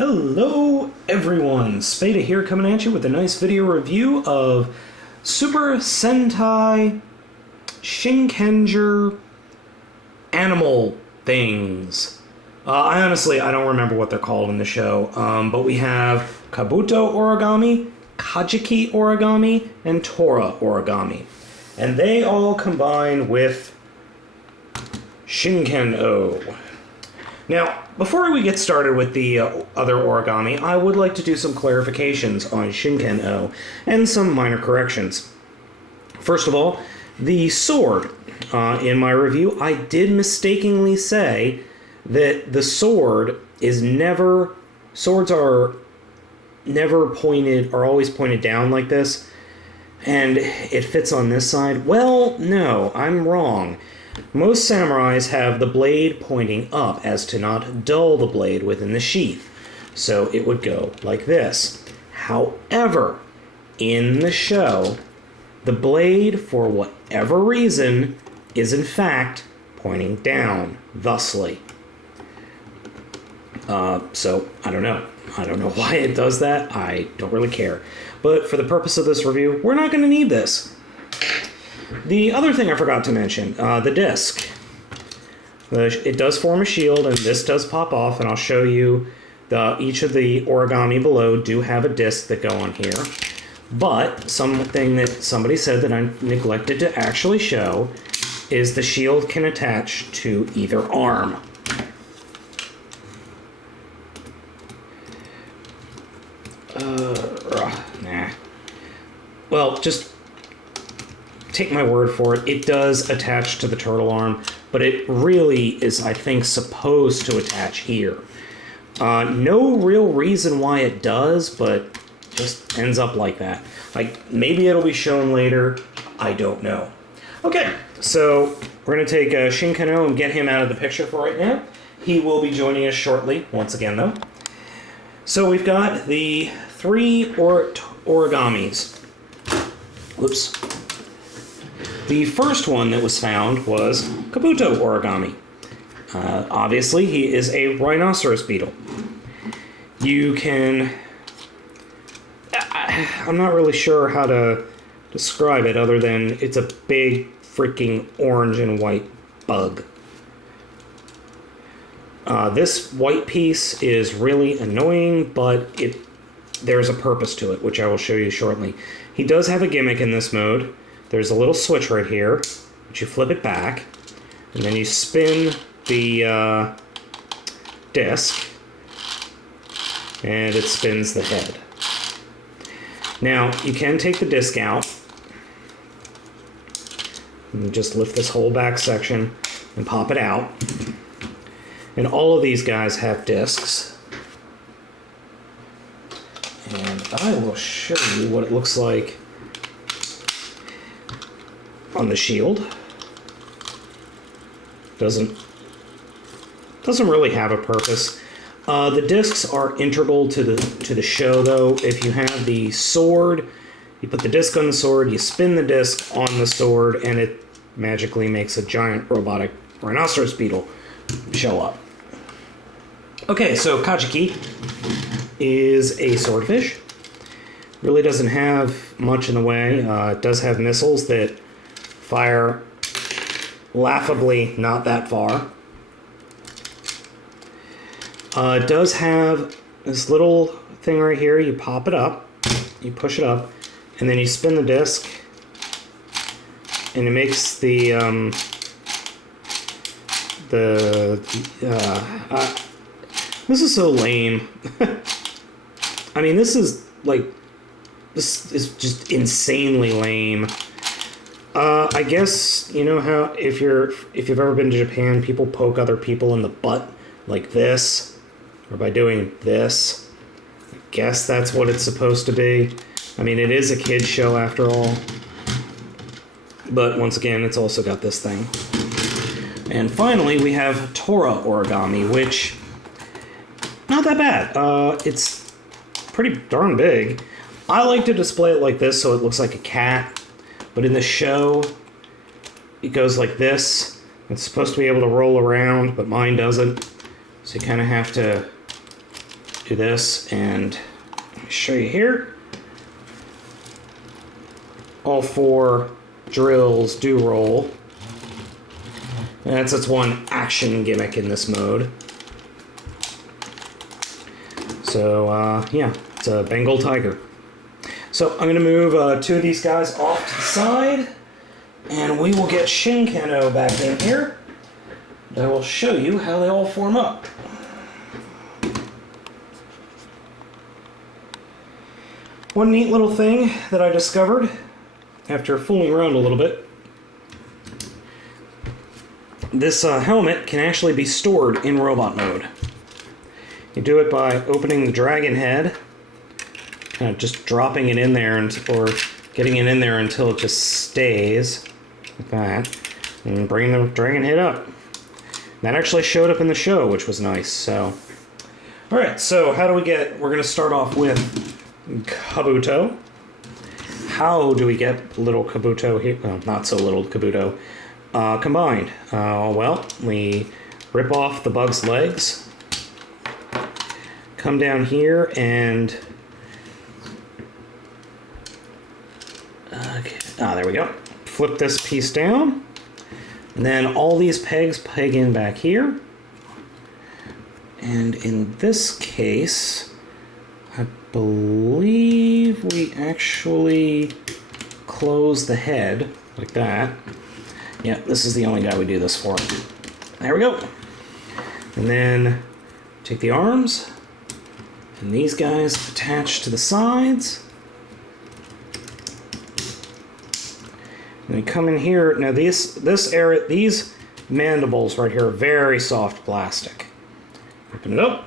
Hello everyone, Spada here coming at you with a nice video review of Super Sentai Shinkenger animal things. I don't remember what they're called in the show, but we have Kabuto Origami, Kajiki Origami, and Tora Origami. And they all combine with Shinken-O. Now, before we get started with the other origami, I would like to do some clarifications on Shinken-O and some minor corrections. First of all, the sword. In my review, I did mistakenly say that the sword is never... Swords are never pointed, are always pointed down like this, and it fits on this side. Well, no, I'm wrong. Most samurais have the blade pointing up as to not dull the blade within the sheath, so it would go like this. However, in the show, the blade, for whatever reason, is in fact pointing down, thusly. So, I don't know. I don't know why it does that. I don't really care. But for the purpose of this review, we're not going to need this. The other thing I forgot to mention, the disc. It does form a shield, and this does pop off, and I'll show you each of the origami below do have a disc that go on here. But something that somebody said that I neglected to actually show is the shield can attach to either arm. Nah. Well, just take my word for it. It does attach to the turtle arm, but it really is, I think, supposed to attach here. No real reason why it does, but just ends up like that. Like, maybe it'll be shown later. I don't know. Okay, so we're going to take Shinken-O and get him out of the picture for right now. He will be joining us shortly, once again, though. So we've got the three origamis. Whoops. The first one that was found was Kabuto Origami. Obviously, he is a rhinoceros beetle. You can... I'm not really sure how to describe it other than it's a big freaking orange and white bug. This white piece is really annoying, but there's a purpose to it, which I will show you shortly. He does have a gimmick in this mode. There's a little switch right here, which you flip it back, and then you spin the disc, and it spins the head. Now, you can take the disc out, and just lift this whole back section and pop it out. And all of these guys have discs. And I will show you what it looks like on the shield. Doesn't really have a purpose. The discs are integral to the show, though. If you have the sword, you put the disc on the sword, you spin the disc on the sword, and it magically makes a giant robotic rhinoceros beetle show up. Okay, so Kajiki is a swordfish. Really doesn't have much in the way. It does have missiles that fire laughably not that far. It does have this little thing right here. You pop it up, you push it up, and then you spin the disc, and it makes this is so lame. I mean, this is just insanely lame. I guess, you know how if you've ever been to Japan, people poke other people in the butt like this, or by doing this. I guess that's what it's supposed to be. I mean, it is a kid's show after all. But once again, it's also got this thing. And finally, we have Tora Origami, which, not that bad. It's pretty darn big. I like to display it like this so it looks like a cat. But in the show, it goes like this. It's supposed to be able to roll around, but mine doesn't. So you kind of have to do this, and let me show you here. All 4 drills do roll. And that's its one action gimmick in this mode. So, yeah, it's a Bengal tiger. So I'm going to move 2 of these guys off to the side, and we will get Shinken-O back in here. And I will show you how they all form up. One neat little thing that I discovered after fooling around a little bit. This helmet can actually be stored in robot mode. You do it by opening the dragon head, kind of just dropping it in there, or getting it in there until it just stays, like that, and bringing the dragon head up. That actually showed up in the show, which was nice, so. Alright, so how do we get, we're going to start off with Kabuto. How do we get little Kabuto here, well, not so little Kabuto, combined? Well, we rip off the bug's legs, come down here and there we go. Flip this piece down, and then all these pegs peg in back here. And in this case, I believe we actually close the head like that. Yeah, this is the only guy we do this for. There we go. And then take the arms, and these guys attach to the sides. And we come in here. Now this area, these mandibles right here are very soft plastic. Open it up.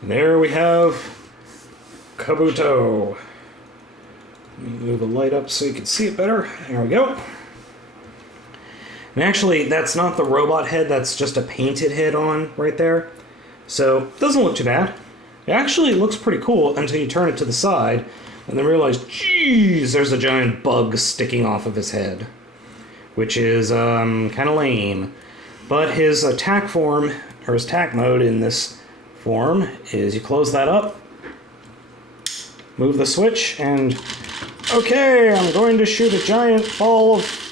And there we have Kabuto. Let me move the light up so you can see it better. There we go. And actually, that's not the robot head, that's just a painted head on right there. So, it doesn't look too bad. It actually looks pretty cool until you turn it to the side and then realize, geez, there's a giant bug sticking off of his head. Which is kind of lame. But his attack form, or his attack mode in this form, is you close that up, move the switch, and okay, I'm going to shoot a giant ball of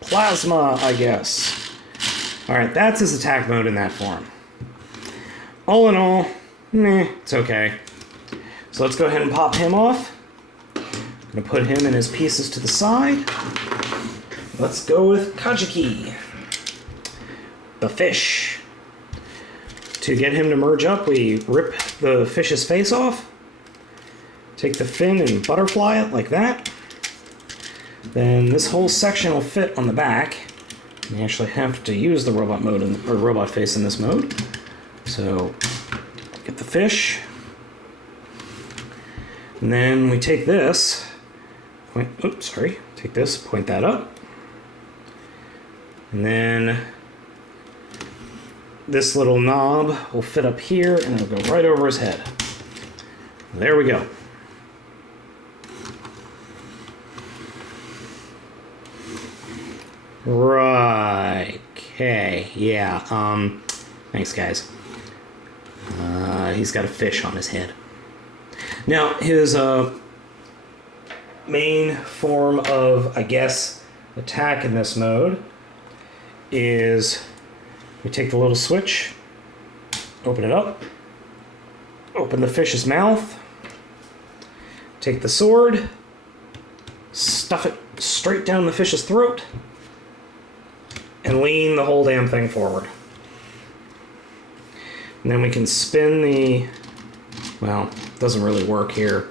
plasma, I guess. Alright, that's his attack mode in that form. All in all, it's okay. So let's go ahead and pop him off. I'm going to put him and his pieces to the side. Let's go with Kajiki, the fish. To get him to merge up, we rip the fish's face off, take the fin and butterfly it like that. Then this whole section will fit on the back. We actually have to use the robot mode or robot face in this mode. So get the fish, and then we take this. Take this, point that up, and then this little knob will fit up here, and it'll go right over his head. There we go. Right. Okay. Yeah. Thanks, guys. He's got a fish on his head. Now, his main form of, I guess, attack in this mode is we take the little switch, open it up, open the fish's mouth, take the sword, stuff it straight down the fish's throat, and lean the whole damn thing forward. And then we can spin the, well, it doesn't really work here,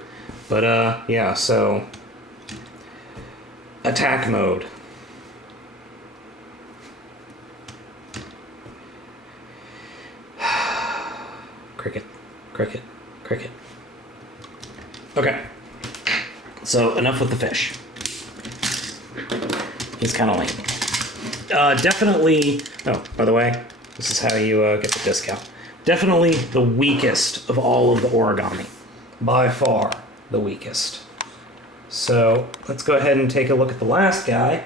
but yeah, so attack mode. Cricket, cricket, cricket. Okay, so enough with the fish. He's kind of lame. Definitely, oh, by the way, this is how you get the discount. Definitely the weakest of all of the origami. By far the weakest. So let's go ahead and take a look at the last guy,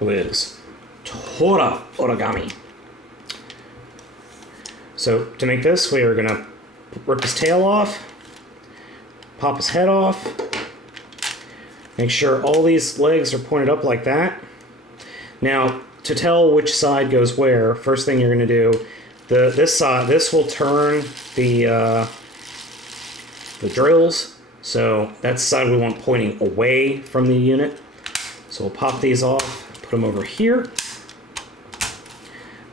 who is Tora Origami. So to make this, we are going to rip his tail off, pop his head off, make sure all these legs are pointed up like that. Now, to tell which side goes where, first thing you're going to do, this will turn the drills, so that's the side we want pointing away from the unit. So we'll pop these off, put them over here.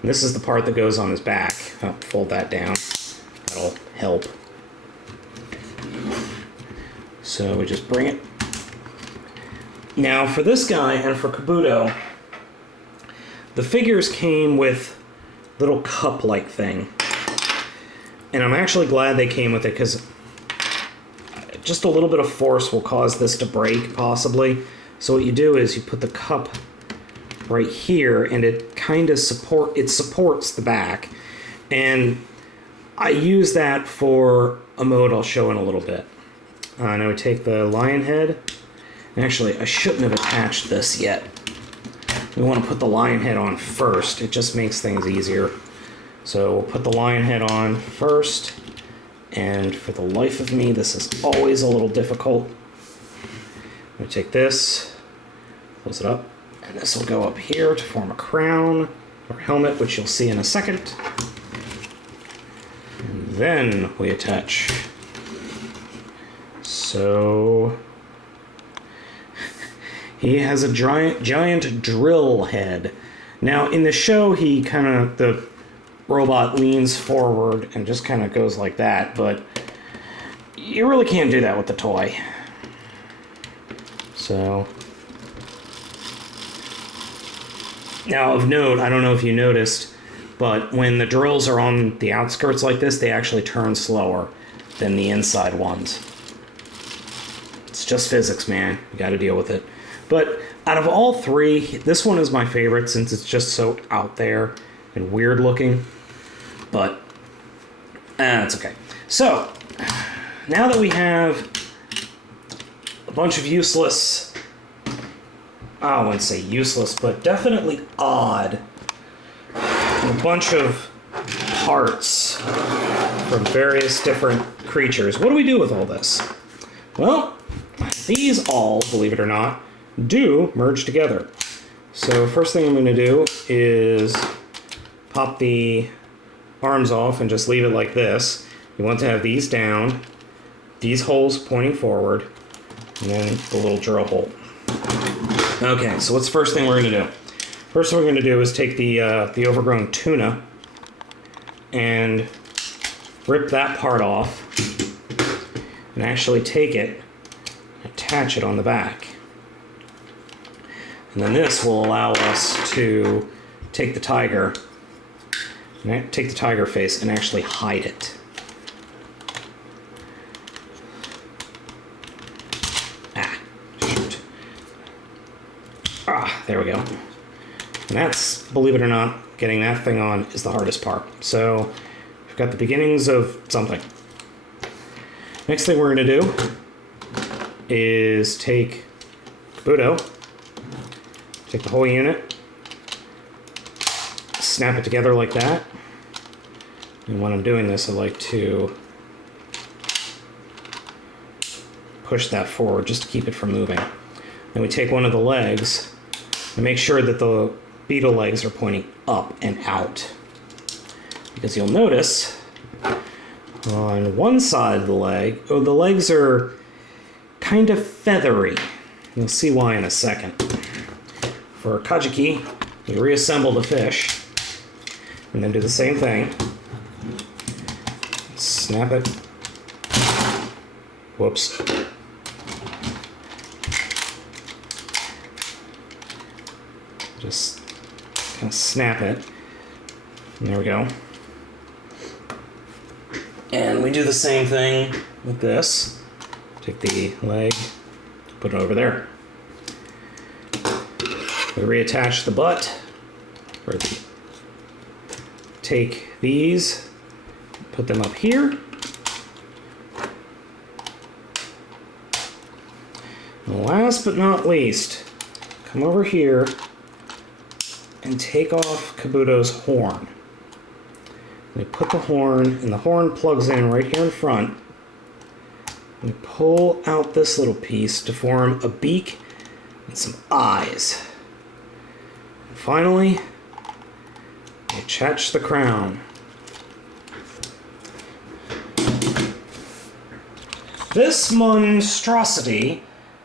And this is the part that goes on his back. I'll fold that down. That'll help. So we just bring it. Now for this guy and for Kabuto, the figures came with little cup-like thing. And I'm actually glad they came with it, because just a little bit of force will cause this to break, possibly. So what you do is you put the cup right here, and it kind of supports the back. And I use that for a mode I'll show in a little bit. Now we take the lion head. And actually, I shouldn't have attached this yet. We want to put the lion head on first. It just makes things easier. So we'll put the lion head on first. And for the life of me, this is always a little difficult. I'm going to take this, close it up, and this will go up here to form a crown or helmet, which you'll see in a second. And then we attach. So he has a giant drill head. Now in the show, the robot leans forward and just kind of goes like that, but you really can't do that with the toy. So now of note, I don't know if you noticed, but when the drills are on the outskirts like this, they actually turn slower than the inside ones. It's just physics, man. You got to deal with it. But out of all three, this one is my favorite since it's just so out there and weird looking. But it's okay. So now that we have a bunch of useless, I wouldn't say useless, but definitely odd, a bunch of parts from various different creatures, what do we do with all this? Well, these all, believe it or not, do merge together. So first thing I'm going to do is pop the arms off and just leave it like this. You want to have these down, these holes pointing forward, and then the little drill hole. Okay, so what's the first thing we're going to do? First thing we're going to do is take the overgrown tuna and rip that part off and actually take it, attach it on the back. And then this will allow us to take the tiger face and actually hide it. Shoot. There we go. And that's, believe it or not, getting that thing on is the hardest part. So we've got the beginnings of something. Next thing we're going to do is take Kabuto, take the whole unit, snap it together like that. And when I'm doing this, I like to push that forward just to keep it from moving. Then we take one of the legs and make sure that the beetle legs are pointing up and out. Because you'll notice on one side of the leg, the legs are kind of feathery. You'll see why in a second. For Kajiki, we reassemble the fish and then do the same thing. Snap it. Whoops. Just kind of snap it. And there we go. And we do the same thing with this. Take the leg, put it over there. We reattach the butt. Take these, put them up here. And last but not least, come over here and take off Kabuto's horn. We put the horn, and the horn plugs in right here in front. We pull out this little piece to form a beak and some eyes. And finally, we attach the crown. This monstrosity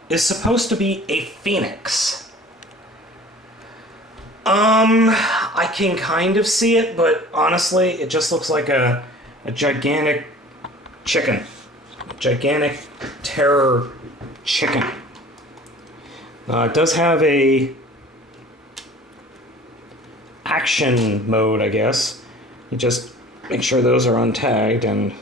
is supposed to be a phoenix. I can kind of see it, but honestly, it just looks like a gigantic chicken. Gigantic terror chicken. It does have a action mode, I guess. You just make sure those are untagged and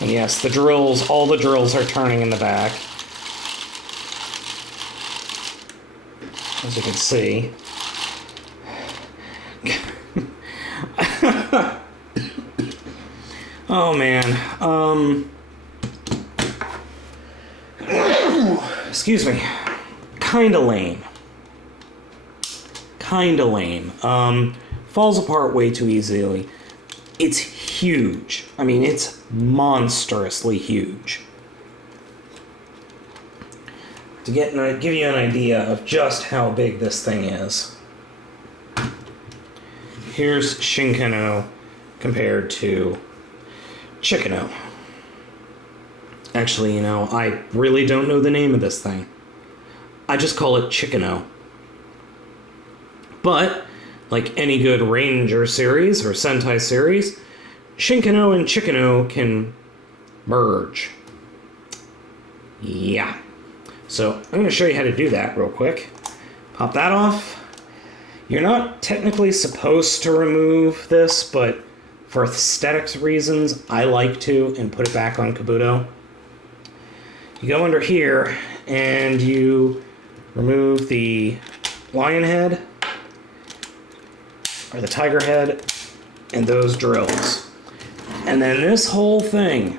yes, the drills, all the drills are turning in the back. As you can see. Oh man. Excuse me. Kinda lame. Kinda lame. Falls apart way too easily. It's huge. I mean, it's monstrously huge. To give you an idea of just how big this thing is. Here's Shinken-O compared to Chickent-O. Actually, I really don't know the name of this thing. I just call it Chickent-O. But, like any good Ranger series or Sentai series, Shinken-O and Chickent-O can merge. Yeah. So, I'm going to show you how to do that real quick. Pop that off. You're not technically supposed to remove this, but for aesthetics reasons, I like to, and put it back on Kabuto. You go under here, and you remove the lion head, or the tiger head, and those drills. And then this whole thing,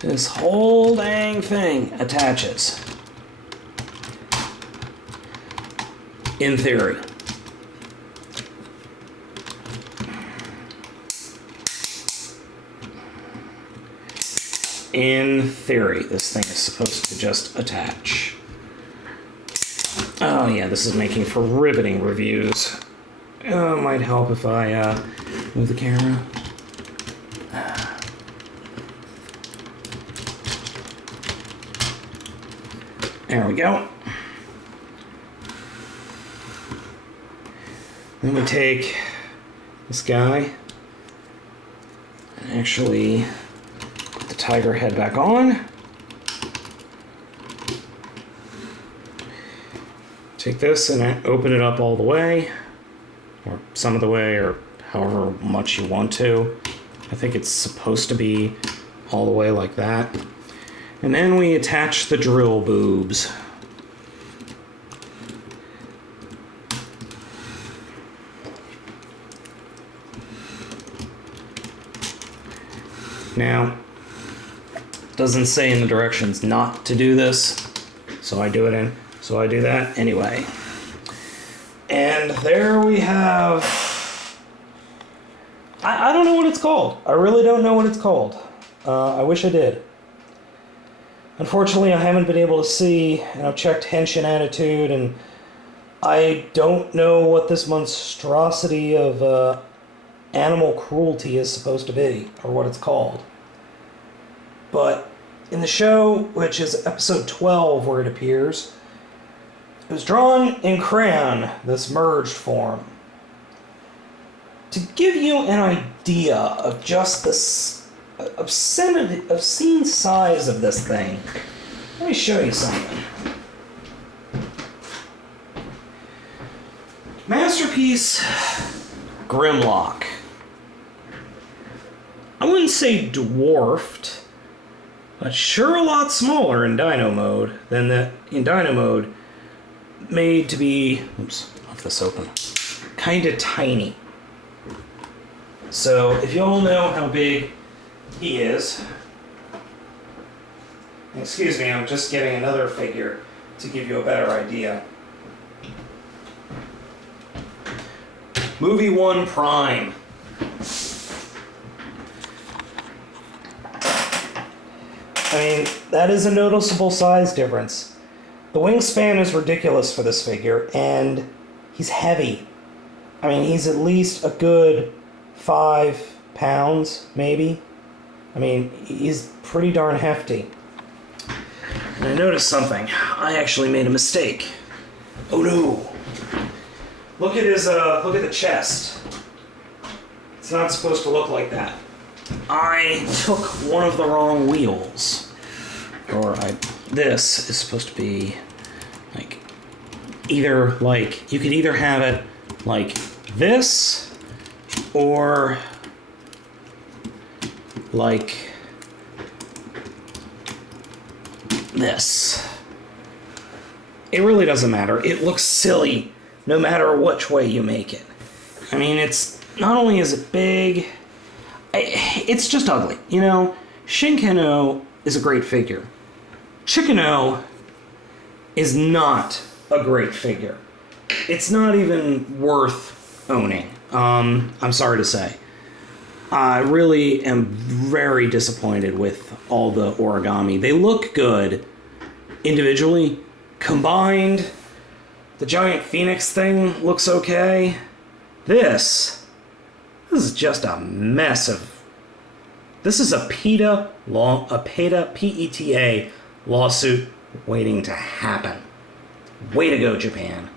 this whole dang thing attaches. In theory. In theory, this thing is supposed to just attach. Oh yeah, this is making for riveting reviews. Oh, it might help if I move the camera. There we go. Then we take this guy and actually put the tiger head back on. Take this and open it up all the way, or some of the way, or however much you want to. I think it's supposed to be all the way like that. And then we attach the drill boobs. Now, it doesn't say in the directions not to do this, so I do that anyway. And there we have... I don't know what it's called. I really don't know what it's called. I wish I did. Unfortunately, I haven't been able to see, and I've checked Henshin Attitude, and I don't know what this monstrosity of animal cruelty is supposed to be, or what it's called. But in the show, which is episode 12 where it appears, it was drawn in crayon, this merged form. To give you an idea of just this obscene size of this thing, let me show you something. Masterpiece Grimlock. I wouldn't say dwarfed, but sure a lot smaller in Dino mode than that in Dino mode. Made to be, oops, left this open, kind of tiny. So if you all know how big he is, excuse me, I'm just getting another figure to give you a better idea. Movie 1 Prime. I mean, that is a noticeable size difference. The wingspan is ridiculous for this figure, and he's heavy. I mean, he's at least a good 5 pounds, maybe. I mean, he's pretty darn hefty. And I noticed something. I actually made a mistake. Oh no! Look at the chest. It's not supposed to look like that. I took one of the wrong wheels. This is supposed to be like you could either have it like this or like this. It really doesn't matter. It looks silly no matter which way you make it. I mean, it's not only is it big, it's just ugly. You know, Shinken-O is a great figure. Chickent-O is not a great figure. It's not even worth owning. I'm sorry to say. I really am very disappointed with all the origami. They look good individually. Combined, the giant phoenix thing looks okay. This is just a mess of... This is a PETA P-E-T-A lawsuit waiting to happen. Way to go, Japan.